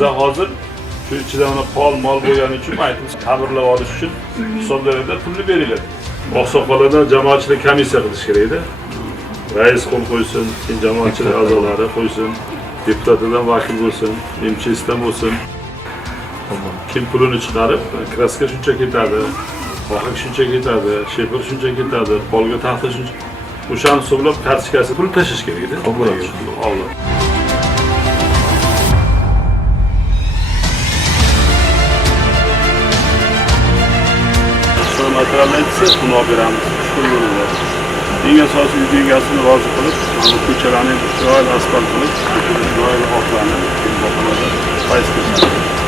Bize hazır şu içinde ona pol mal boyan için aytimiz ta'mirlab olish uchun hisoblarida pulni beriladi. Oqsoqollardan jamoatchilik komissiya qilish kerak edi. Rais qo'l qo'ysin, jamoatchilik a'zolari qo'ysin, deputatlardan vakil bo'lsin, MCHdan bo'lsin. Kim pulini chiqarib, kraska shuncha ketadi, ohak shuncha ketadi, shepir shuncha ketadi, polga taxta shuncha. O'shani hisoblab kartochkasi pul tashish kerak edi. Oldi. Materiallarni buni olib beramiz. Shu yo'lda. Eng asosiy uy egasini rozi qilib, mana ko'chalarni chiroyli asfalt qilib, chiroyli otlarni, fayz qilamiz.